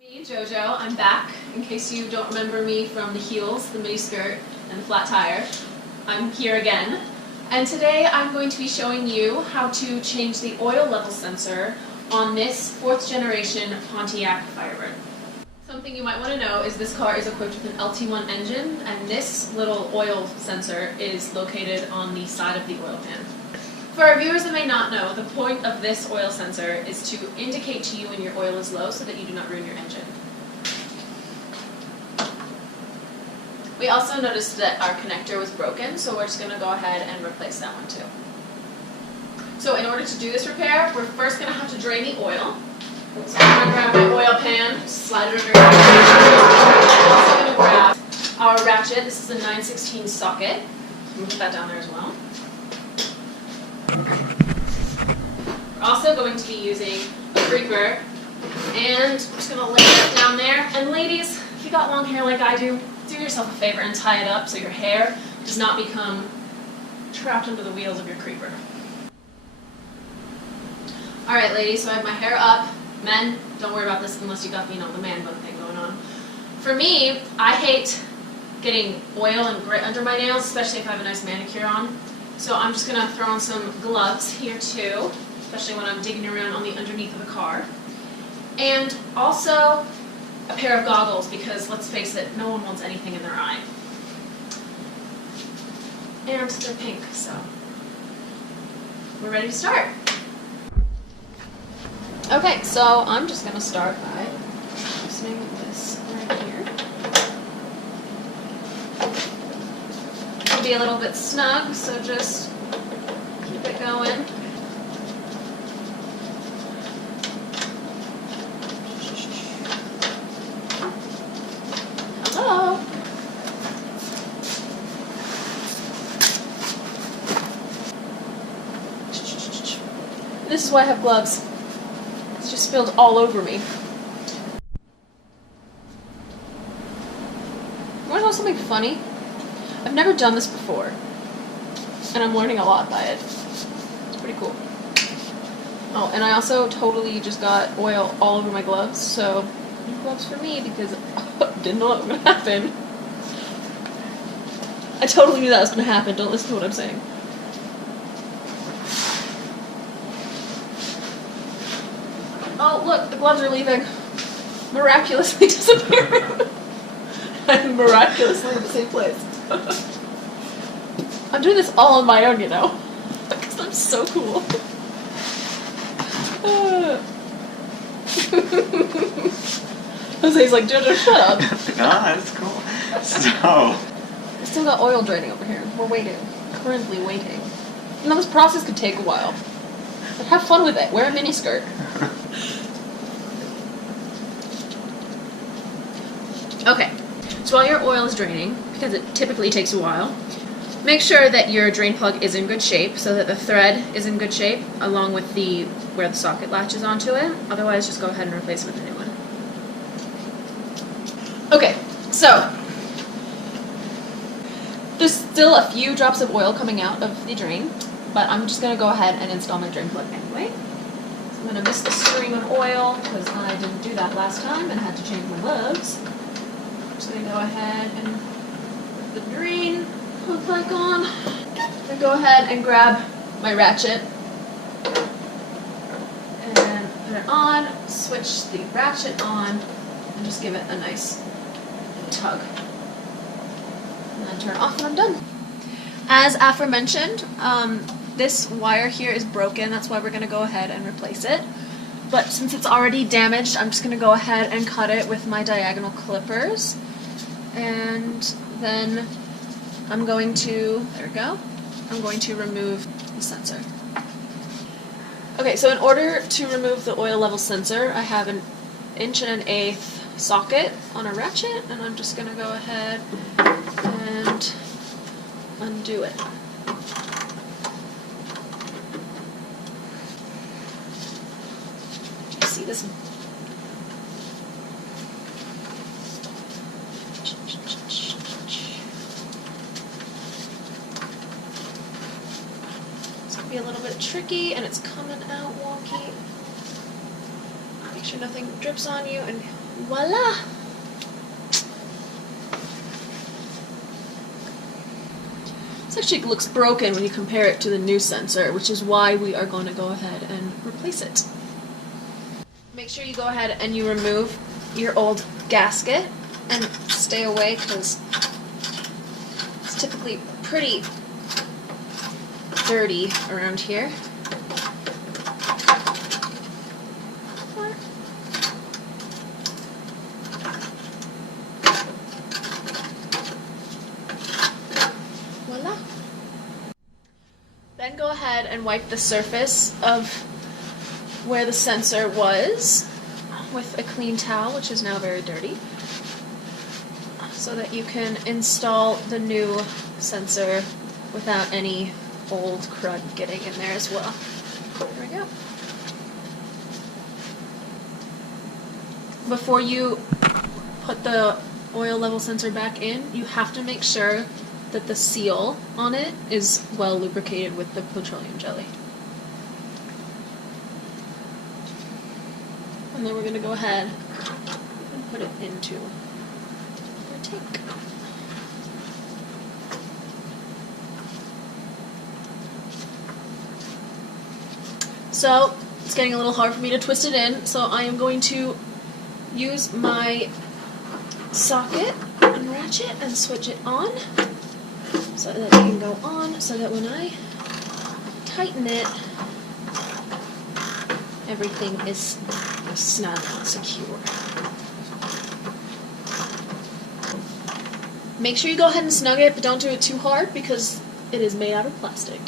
Me, Jojo. I'm back. In case you don't remember me from the heels, the mini skirt, and the flat tire, I'm here again. And today I'm going to be showing you how to change the oil level sensor on this 4th generation Pontiac Firebird. Something you might want to know is this car is equipped with an LT1 engine, and this little oil sensor is located on the side of the oil pan. For our viewers that may not know, the point of this oil sensor is to indicate to you when your oil is low so that you do not ruin your engine. We also noticed that our connector was broken, so we're just going to go ahead and replace that one too. So in order to do this repair, we're first going to have to drain the oil. So I'm going to grab my oil pan, slide it under. I'm also going to grab our ratchet. This is a 9/16 socket. I'm going to put that down there as well. We're also going to be using a creeper, and I'm just going to lay that down there. And ladies, if you got long hair like I do yourself a favor and tie it up so your hair does not become trapped under the wheels of your creeper. Alright ladies, so I have my hair up. Men, don't worry about this unless you got, the man bun thing going on. For me, I hate getting oil and grit under my nails, especially if I have a nice manicure on. So I'm just going to throw on some gloves here too, especially when I'm digging around on the underneath of the car. And also a pair of goggles, because let's face it, no one wants anything in their eye. And they're pink, so we're ready to start. Okay, so I'm just going to start by loosening this right here. It'll be a little bit snug, so just keep it going. Hello? This is why I have gloves. It's just spilled all over me. You want to know something funny? I've never done this before, and I'm learning a lot by it. It's pretty cool. Oh, and I also totally just got oil all over my gloves, so new gloves for me because I didn't know what was going to happen. I totally knew that was going to happen. Don't listen to what I'm saying. Oh, look, the gloves are leaving. Miraculously disappearing. I'm miraculously in the same place. I'm doing this all on my own, because I'm so cool. Jose's like, Jojo, shut up. No, that's cool. So, I still got oil draining over here. We're waiting. Currently waiting. This process could take a while. But have fun with it. Wear a miniskirt. Okay, so while your oil is draining, because it typically takes a while, make sure that your drain plug is in good shape so that the thread is in good shape along with where the socket latches onto it. Otherwise, just go ahead and replace it with a new one. Okay, so there's still a few drops of oil coming out of the drain, but I'm just going to go ahead and install my drain plug anyway. So I'm going to miss the stream of oil because I didn't do that last time and had to change my gloves. I'm just going to go ahead and put the drain plug back on. I'm going to go ahead and grab my ratchet and put it on, switch the ratchet on, and just give it a nice tug. And then turn it off when I'm done. As aforementioned, this wire here is broken. That's why we're going to go ahead and replace it. But since it's already damaged, I'm just going to go ahead and cut it with my diagonal clippers. And then I'm going to, there we go, I'm going to remove the sensor. Okay, so in order to remove the oil level sensor, I have an 1 1/8" socket on a ratchet, and I'm just going to go ahead and undo it. See this? It's going to be a little bit tricky, and it's coming out wonky. Make sure nothing drips on you, and Voila! This actually looks broken when you compare it to the new sensor, which is why we are going to go ahead and replace it. Make sure you go ahead and you remove your old gasket and stay away because it's typically pretty dirty around here. Voila. Then go ahead and wipe the surface of where the sensor was with a clean towel, which is now very dirty, so that you can install the new sensor without any old crud getting in there as well. There we go. Before you put the oil level sensor back in, you have to make sure that the seal on it is well lubricated with the petroleum jelly. And then we're going to go ahead and put it into our tank. So, it's getting a little hard for me to twist it in, so I am going to use my socket and ratchet and switch it on so that it can go on, so that when I tighten it, everything is snug and secure. Make sure you go ahead and snug it, but don't do it too hard because it is made out of plastic.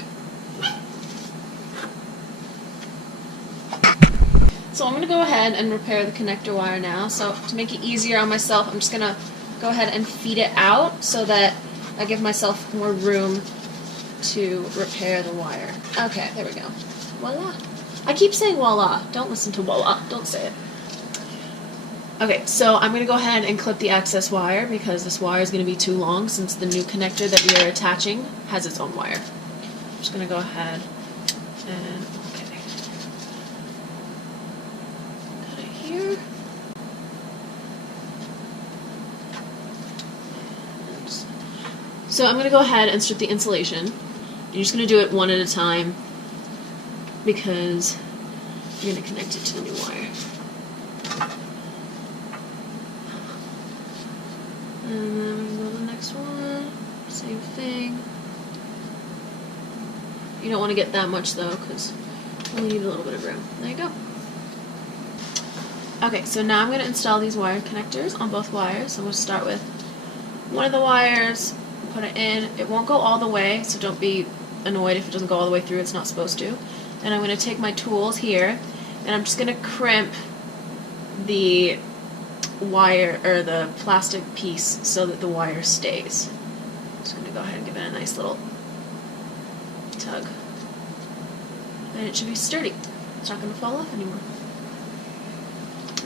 So I'm going to go ahead and repair the connector wire now. So to make it easier on myself, I'm just going to go ahead and feed it out so that I give myself more room to repair the wire. Okay, there we go. Voila. I keep saying voila. Don't listen to voila. Don't say it. Okay, so I'm going to go ahead and clip the access wire because this wire is going to be too long since the new connector that we are attaching has its own wire. I'm just going to go ahead and cut it here. So I'm going to go ahead and strip the insulation. You're just going to do it one at a time because you're going to connect it to the new wire. And then we go to the next one, same thing. You don't want to get that much though because we need a little bit of room. There you go. Okay, so now I'm going to install these wire connectors on both wires. So we'll start with one of the wires, put it in. It won't go all the way, so don't be annoyed if it doesn't go all the way through. It's not supposed to. And I'm going to take my tools here and I'm just going to crimp the wire or the plastic piece so that the wire stays. I'm just going to go ahead and give it a nice little tug. And it should be sturdy. It's not going to fall off anymore.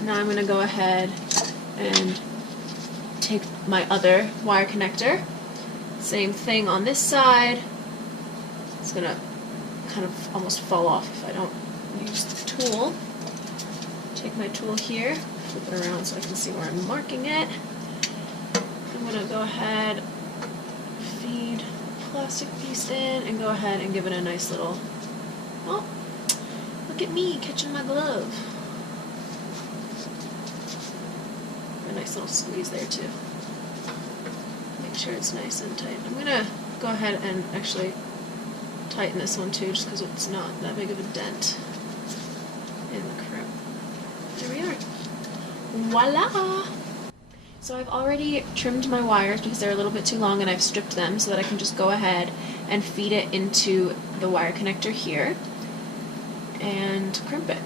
Now I'm going to go ahead and take my other wire connector. Same thing on this side. It's going to kind of almost fall off if I don't use the tool. Take my tool here, flip it around so I can see where I'm marking it. I'm going to go ahead, feed the plastic piece in, and go ahead and give it a nice little, oh, look at me catching my glove. A nice little squeeze there too. Make sure it's nice and tight. I'm going to go ahead and actually tighten this one too, just because it's not that big of a dent in the crimp. There we are. Voila! So I've already trimmed my wires because they're a little bit too long and I've stripped them so that I can just go ahead and feed it into the wire connector here and crimp it.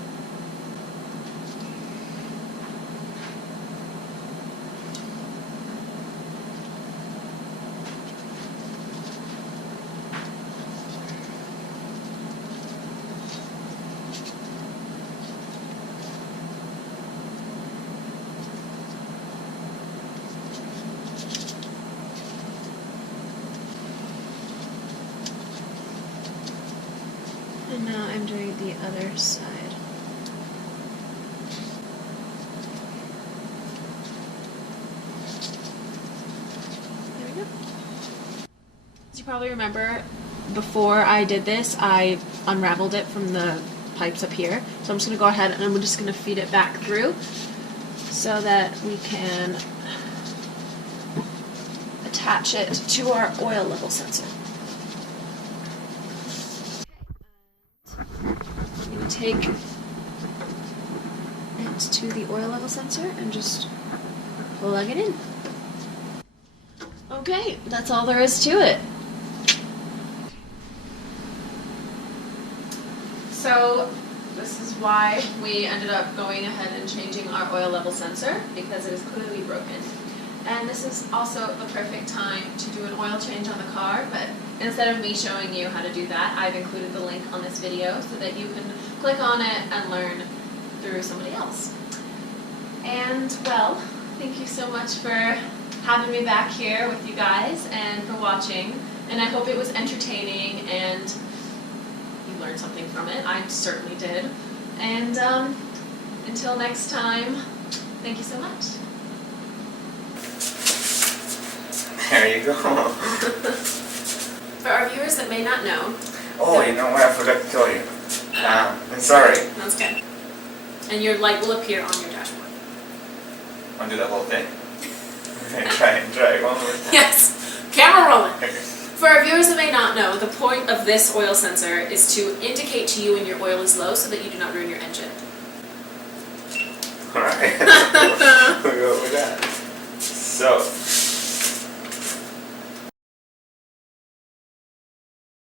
And now I'm doing the other side. probably remember, before I did this, I unraveled it from the pipes up here. So I'm just going to go ahead and I'm just going to feed it back through so that we can attach it to our oil level sensor. I'm going to take it to the oil level sensor and just plug it in. Okay, that's all there is to it. So this is why we ended up going ahead and changing our oil level sensor, because it is clearly broken. And this is also the perfect time to do an oil change on the car, but instead of me showing you how to do that, I've included the link on this video so that you can click on it and learn through somebody else. And well, thank you so much for having me back here with you guys and for watching. And I hope it was entertaining and you learned something from it. I certainly did. And until next time, thank you so much. There you go. For our viewers that may not know. Oh, you know what? I forgot to tell you. I'm sorry. That's good. And your light will appear on your dashboard. Undo the whole thing. Okay, try one more time. Yes. Camera rolling. Okay. For our viewers that may not know, the point of this oil sensor is to indicate to you when your oil is low so that you do not ruin your engine. Alright. We'll go with that. So.